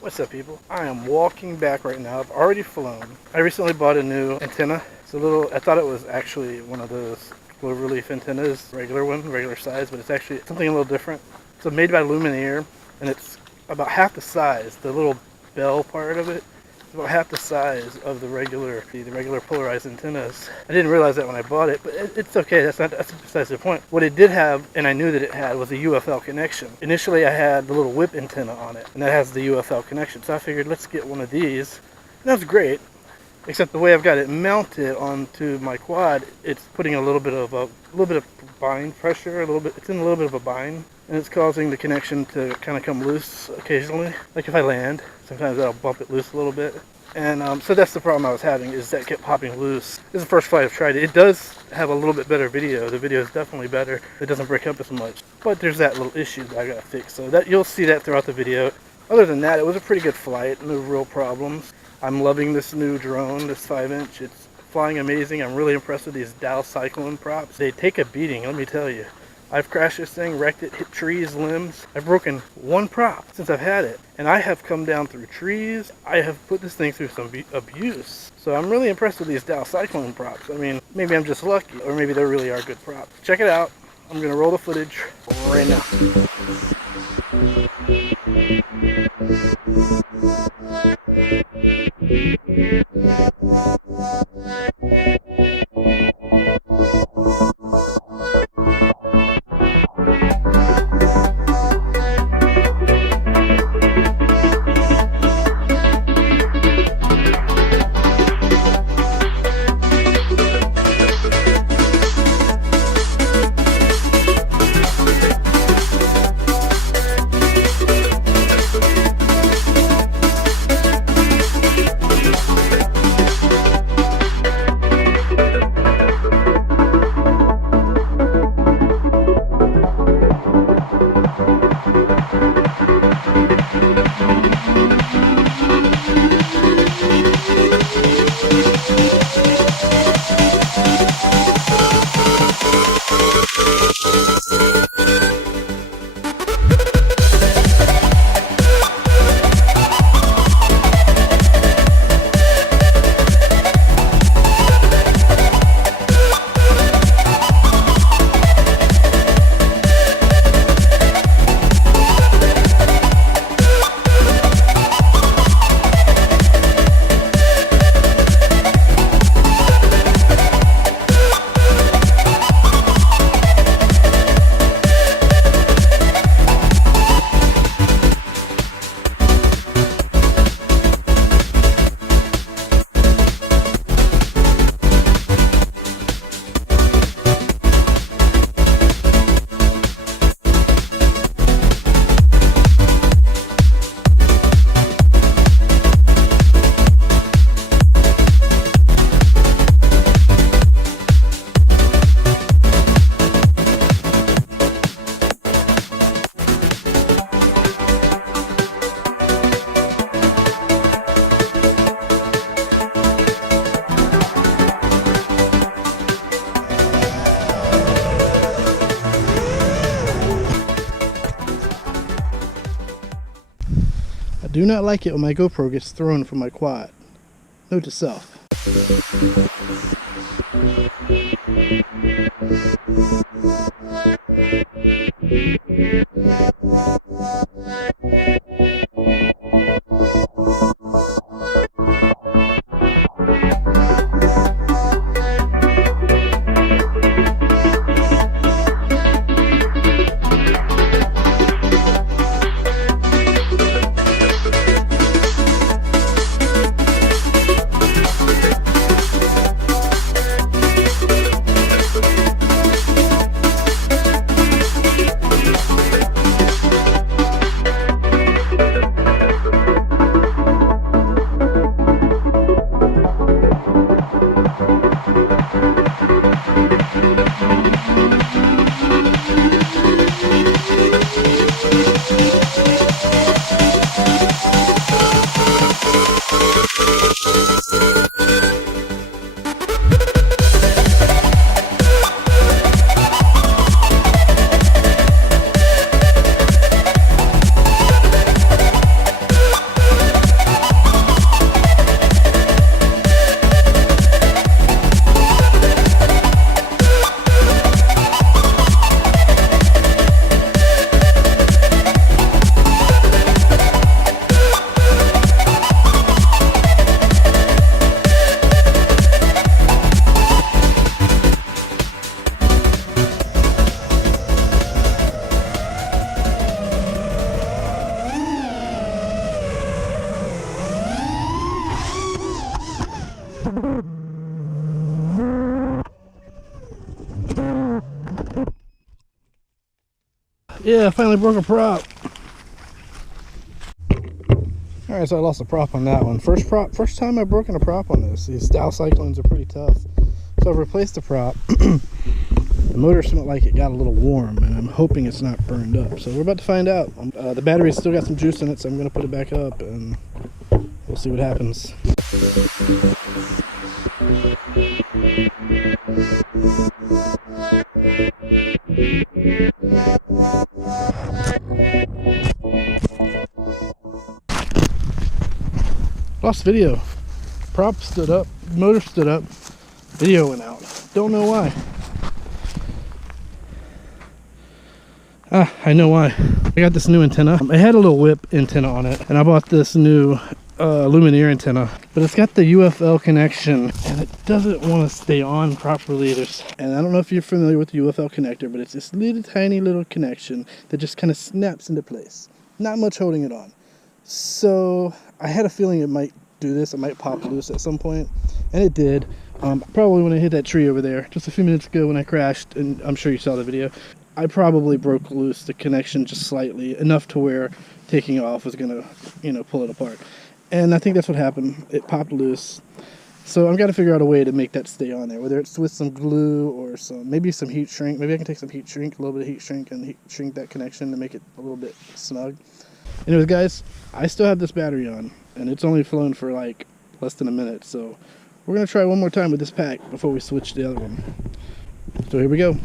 What's up, people? I am walking back right now. I've already flown. I recently bought a new antenna. It's a little, I thought it was actually one of those cloverleaf antennas, regular one, regular size, but it's actually something a little different. So made by Lumineer, and it's about half the size. The little bell part of it is about half the size of the regular polarized antennas. I didn't realize that when I bought it, but it's okay. That's besides the point. What it did have, and I knew that it had, was a UFL connection. Initially, I had the little whip antenna on it, and that has the UFL connection. So I figured, let's get one of these. And that's great, except the way I've got it mounted onto my quad, it's putting a little bit of bind pressure. It's in a little bit of a bind, and it's causing the connection to kind of come loose occasionally. Like if I land, sometimes I'll bump it loose a little bit. And so that's the problem I was having, is that it kept popping loose. This is the first flight I've tried it. It does have a little bit better video. The video is definitely better. It doesn't break up as much. But there's that little issue that I gotta fix. So that you'll see that throughout the video. Other than that, it was a pretty good flight. No real problems. I'm loving this new drone, this 5-inch. It's flying amazing. I'm really impressed with these Dow Cyclone props. They take a beating, let me tell you. I've crashed this thing, wrecked it, hit trees, limbs. I've broken one prop since I've had it. And I have come down through trees. I have put this thing through some abuse. So I'm really impressed with these Dow Cyclone props. I mean, maybe I'm just lucky, or maybe they really are good props. Check it out. I'm gonna roll the footage right now. I do not like it when my GoPro gets thrown from my quad. Note to self. Yeah, I finally broke a prop. Alright, so I lost a prop on that one. First time I've broken a prop on this. These Dow cyclones are pretty tough. So I've replaced the prop. The motor smelled like it got a little warm, and I'm hoping it's not burned up. So we're about to find out. The battery's still got some juice in it, so I'm going to put it back up, and we'll see what happens. Lost video. Prop stood up, motor stood up, video went out. Don't know why. I know why. I got this new antenna. It had a little whip antenna on it, and I bought this new Lumineer antenna, but it's got the UFL connection, and it doesn't want to stay on properly. And I don't know if you're familiar with the UFL connector, but it's this little tiny little connection that just kind of snaps into place. Not much holding it on. So I had a feeling it might do this. It might pop loose at some point, and it did. Probably when I hit that tree over there just a few minutes ago when I crashed, and I'm sure you saw the video, I probably broke loose the connection just slightly, enough to where taking off was gonna, pull it apart. And I think that's what happened. It popped loose. So I've got to figure out a way to make that stay on there, whether it's with some glue or maybe some heat shrink. Maybe I can take some heat shrink, a little bit of heat shrink, and shrink that connection to make it a little bit snug. Anyways, guys, I still have this battery on, and it's only flown for like less than a minute. So we're gonna try one more time with this pack before we switch to the other one. So here we go.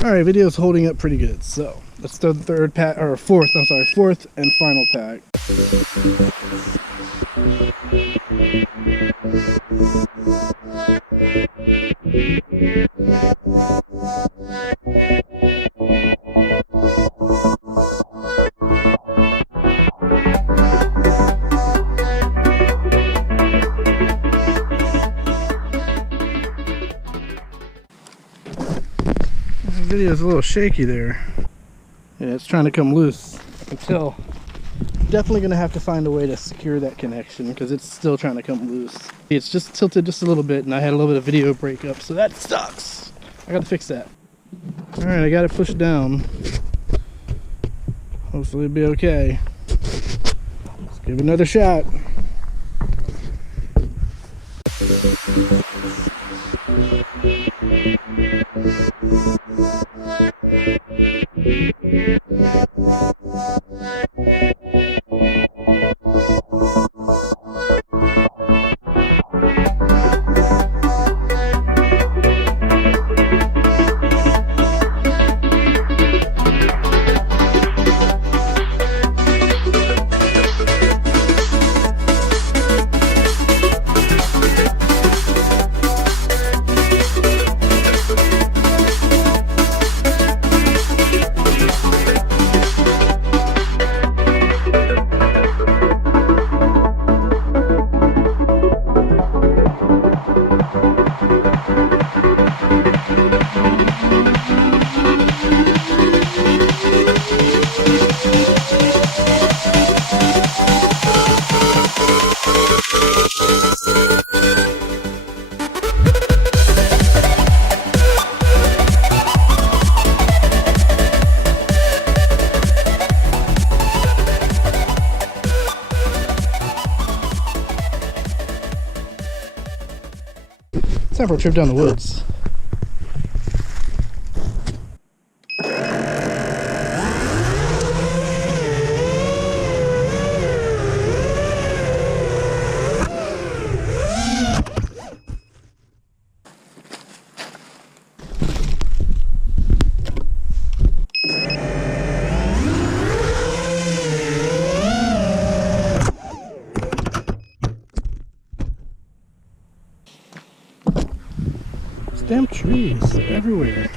Alright, video's holding up pretty good, so let's do the fourth and final pack. The video's a little shaky there. Yeah, it's trying to come loose. Until definitely gonna have to find a way to secure that connection because it's still trying to come loose. It's just tilted just a little bit, and I had a little bit of video breakup, so that sucks. I gotta fix that. All right, I got it pushed down. Hopefully it'll be okay. Let's give it another shot. It's time for a trip down the woods. Damn trees everywhere.